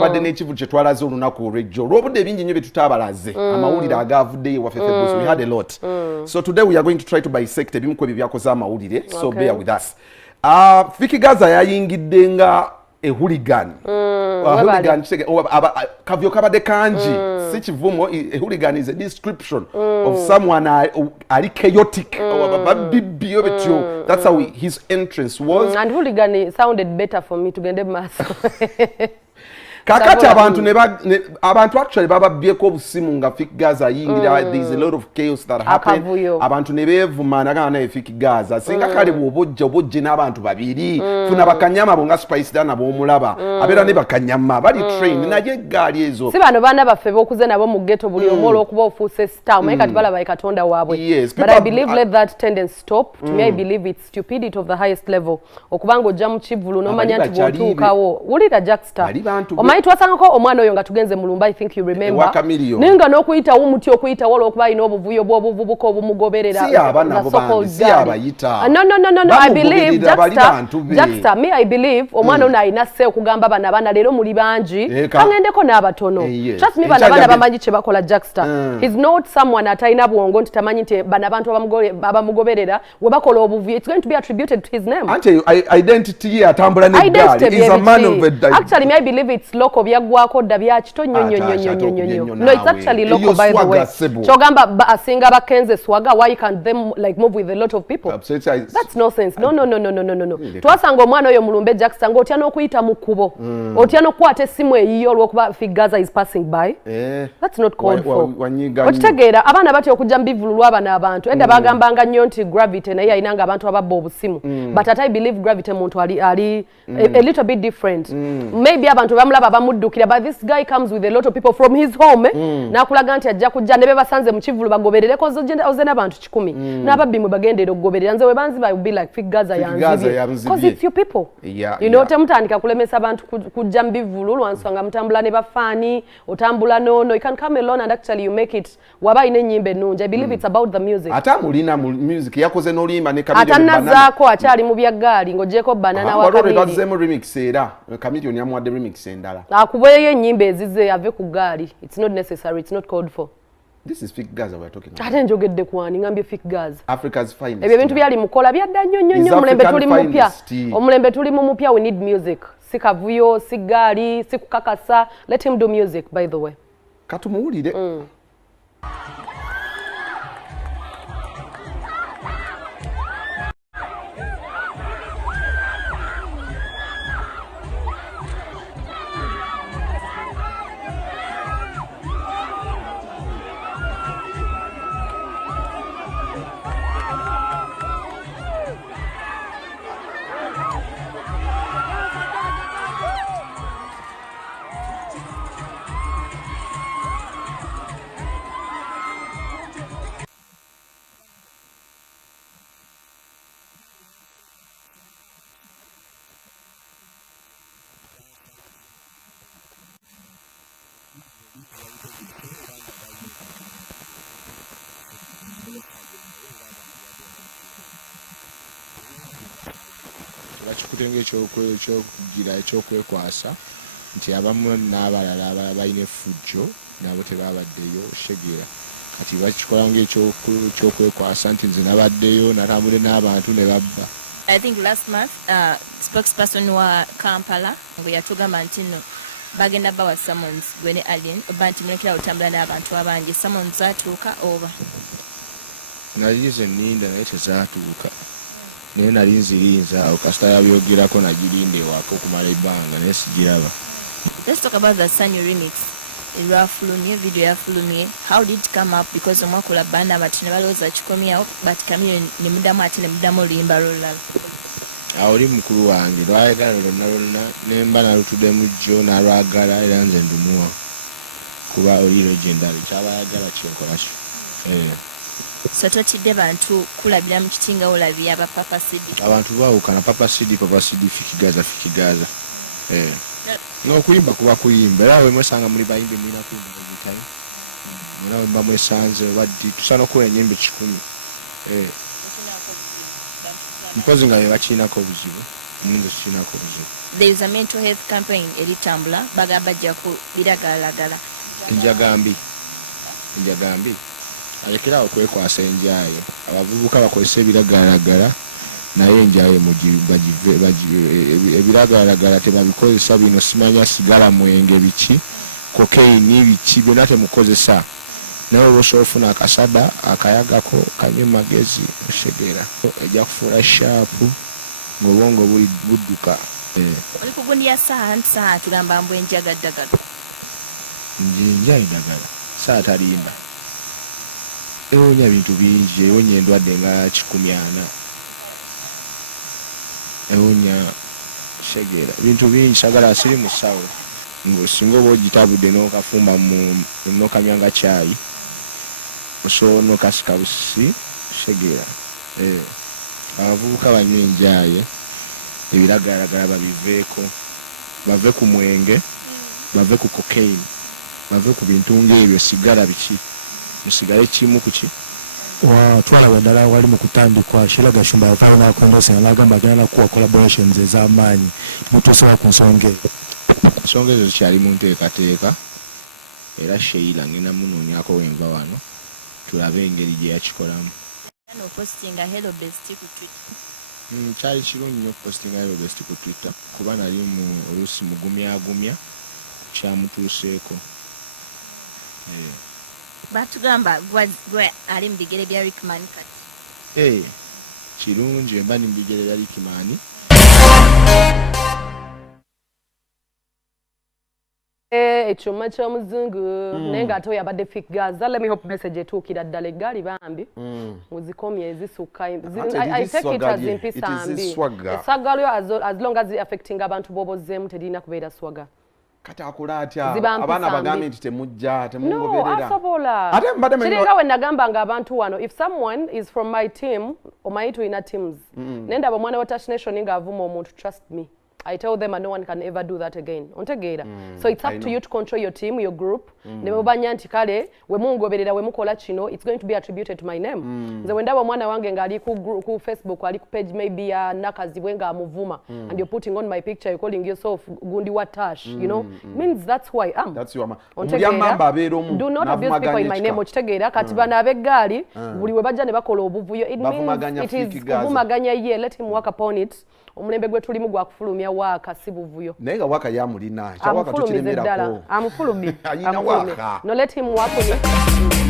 Badde n'ekivu kye twalaze olunaku olw'ejjo olw'obudde bingi nnyo bye tutaabalaze amawulire agavuddeyo waffe Febusu we had a lot so today we are going to try to bisect ebimu ku ebyo byakoze amawulire so bear with us. Fik Gaza yayingidde nga a hooligan. Hooligan kavyo kabadde kanji si kivumo. A hooligan is a description of someone ali chaotic babibyo betyo. That's how his entrance was. And hooligan sounded better for me to gende maso. Kakati abantu actually bababyeko obusimu nga Fik Gaza yingira. There is a lot of chaos that happened. Abantu ne beevuma naye Fik Gaza singa kale bw'obojje n'abantu babiri funa bakanyama bonga Spice Dana b'omulaba abeera ne bakanyama bali train naye gaali ezo si bano baana baffe b'okuze nabo mu ghetto buli omu olw'okuba ofuuse star naye kati balaba Katonda waabwe. But I believe let that tendency stop. To me I believe it's stupidity of the highest level okubanga ojja mu kivulu n'omanya nti bw'otuukawo wulira Jackstar twasangako omwana oyo nga tugenze mulumba. I think you remember nenga n'okuyita umuti okuyita wala okuba ina obuvuyo bw'obuvubuka obumugoberera no I believe Jackstar me I believe omwana ono ayina se okugamba bana leero muli bangi kangendeko n'abatono trust me bana bamanyi kye bakola Jackstar. He's not someone atayina bwongo nti tamanyi nti bana abantu abamugoberera we bakola obuvuyo. It's going to be attributed to his name. Identity atambula ne gali is a man of a actually me I believe it's local byagwako dda bya kito nyonyo. No, it's actually local by the way. Chogamba asinga bakenze swaga why can't them like move with a lot of people? That's nonsense. No. Twasanga omwana oyo mulumbe Jackson ngo otya n'okuyita mu kkubo. Otya n'okwata essimu eyiyo olw'okuba Fik Gaza is passing by. That's not called for. Okitegeera abaana batya okujja mu bivululwa abana abantu edda bagambanga nnyo nti gravity naye ayinanga abantu ababba obusimu. But I believe gravity muntu ali a little bit different. Maybe abantu bamulaba bamuddukira but this guy comes with a lot of people from his home nakulaga nti ajja kujja ne bebasanze mu kivulu bagoberereko oze n'abantu 10 n'ababbi mwe bagendera okugoberera nze we banzi ba be like Fik Gaza yanzibye because it's your people you know temutandika kulemesa abantu kujja mu bivulu lwansonga mutambula ne bafaani otambula no you can come alone and actually you make it waba ine nyimbe ennungi. I believe it's about the music. Ata mulina music yakoze n'oluyimba ne Chameleon atannazaako akyali mu byaggaali ng'ogyeko banana wa Chameleon bazemu remix era Chameleon yamuwadde remix endala akubeeyo ennyimba ezize ave ku gaali. It's not necessary, it's not called for. This is Fik Gaza we're talking about. Ate njogedde kwani ngambye Fik Gaza Africa's finest. Ebyo bintu byali mukola byadda nnyo omulembe tuli mupya. Omulembe tuli mu mupya. We need music. Si kavuyo, si gaali, si kukakasa. Let him do music by the way. Katumuwulire. Bakikutenga ekyokwekwasa nti abamu n'abalala balina effujjo nabo tebabaddeyo shegera kati bakikola ng'ekyokwekwasa nti nze nabaddeyo natambule n'abantu ne babba. I think last month spokesperson wa Kampala ngo yatugamba nti no bagenda bawa summons gwene alien oba nti mulekera otambula n'abantu abangi summons zatuuka oba nalize nninda naye tezaatuuka naye nali nzirinza awo kasita yabyogerako nagirinda ewaka okumala ebbanga naye sigiraba. Let's talk about the Sanyu remix. Rafulumye video yafulumye. How did it come up? Because omwakola banda bati ne balowooza kikomyawo but Chameleon ne muddamu ate ne muddamu oluyimba lulala. Awo oli mukulu wange lwayagala lonna ne mba nalutudde jjo n'alwagala era nze ndumuwa kuba oli legendary kyabayagala kyenkola kyo. So totidde bantu kulabira mu kitinga olabye aba Papa Sidi. Abantu baawukana Papa Sidi Fik Gaza. N'okuyimba kuba kuyimba era wemwesanga muli bayimbi mulina kuyimba ebitayi. Era wemba mwesanze waddi tusaana okukola ennyimba 10. Mpozi nga be bakiinako obuzibu. There is a mental health campaign eritambula bagamba jako biragalagala. Enjagambi alekera okwekwasa enjayo abavubuka bakozesa ebiragalagala naye enjayo ebiragalagala tebabikozesa bino simanya sigala mwenge biki cocaine biki byonna temukozesa nawe osobola ofuna akasada akayagako kanywe magezi oshegera ejja kufuula shaapu ng'obwongo budduka. Oli kugundiya saa tugamba mbu enjaga ddagala. Nja endagala saa talimba ewonya bintu bingi ewonya endwadde nga 140 ewonya shegera bintu bingi sagala asiri musawo singa oba ogitabudde n'okafumba n'okamyanga caayi osobola n'okasika busi shegera. Abavubuka banywa enjaaye ebiragalagala babiveeko bave ku mwenge bave ku cocaine bave ku bintu ng'ebyo sigala biki musigale kimu kuki twalaba ddala wali mu kutandikwa Sheila Gashumba yavaayo n'akondosa n'agamba agenda kuwa collaborations ez'amaanyi mutuusewo ku nsonga eyo. Ensonga ezo zikyali mu nteekateeka era Sheila ngenda munoonyako wenva wano tulabe engeri gye yakikolamu. Kyali kirungi nnyo postinga Hello Best ku Twitter kuba nali mu oluusi mugumyagumya kyamutuuseeko. Batugamba gwe ali mu bigere bya Rickman kati. Kirungi mba ni mu bigere bya Rickman. Ekyuma ky'omuzungu naye ng'ate oyo abadde Fik Gaza. Let me hope message etuukira ddala eggaali bambi muzikomye ezisukka. I take it as empisa mbi essagga lyo as long as affecting abantu b'obozzeemu terina kubeera swaga. Kati akola atya abaana bagambye nti temujja temungoberera. No, asobola. Kiringa we nagamba nga abantu wano if someone is from my team omanyi tulina teams nendaba omwana wa Touch Nation ng'avuma omuntu trust me. I tell them no one can ever do that again. Ontegeera. So it's up to you to control your team, your group. Ne mubanya nti kale we mungoberera we mukola kino it's going to be attributed to my name. Nze wendaba mwana wange ngali ku Facebook ali ku page maybe ya nakazi wenga amuvuma and you're putting on my picture you're calling yourself gundi wa Tash, you know? Means that's who I am. That's your mamba abero mu. Do not abuse people in my name okitegeera kati bana abeggali buli we bajja ne bakola obuvuyo it means it is kuvumaganya ye let him work upon it. Omulembe gwe tulimu gwa kufulumya waka si buvuyo. Naye nga waka yamulina. Kyawaka tukiremerako. Amufulumi. Ayina waka. No, let him work on it.